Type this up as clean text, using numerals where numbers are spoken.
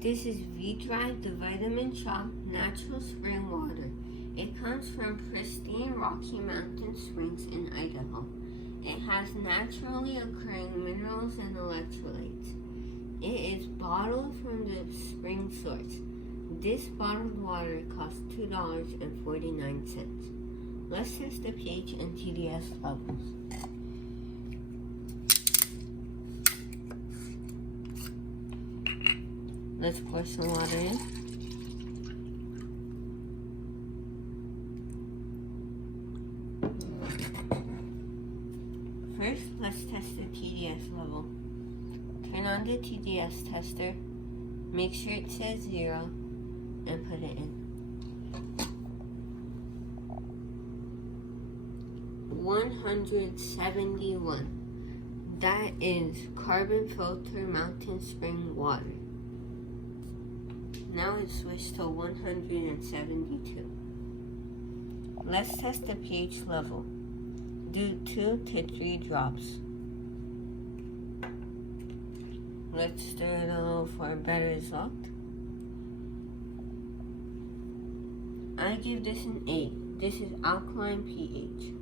This is Vthrive, the vitamin shoppe natural spring water. It comes from pristine Rocky Mountain springs in Idaho. It has naturally occurring minerals and electrolytes. It is bottled from the spring source. This bottled water costs $2.49. Let's test the pH and TDS levels. Let's pour some water in. First, let's test the TDS level. Turn on the TDS tester, make sure it says 0, and put it in. 171. That is carbon filter mountain spring water. Now it's switched to 172. Let's test the pH level. Do 2 to 3 drops. Let's stir it a little for a better result. I give this an 8. This is alkaline pH.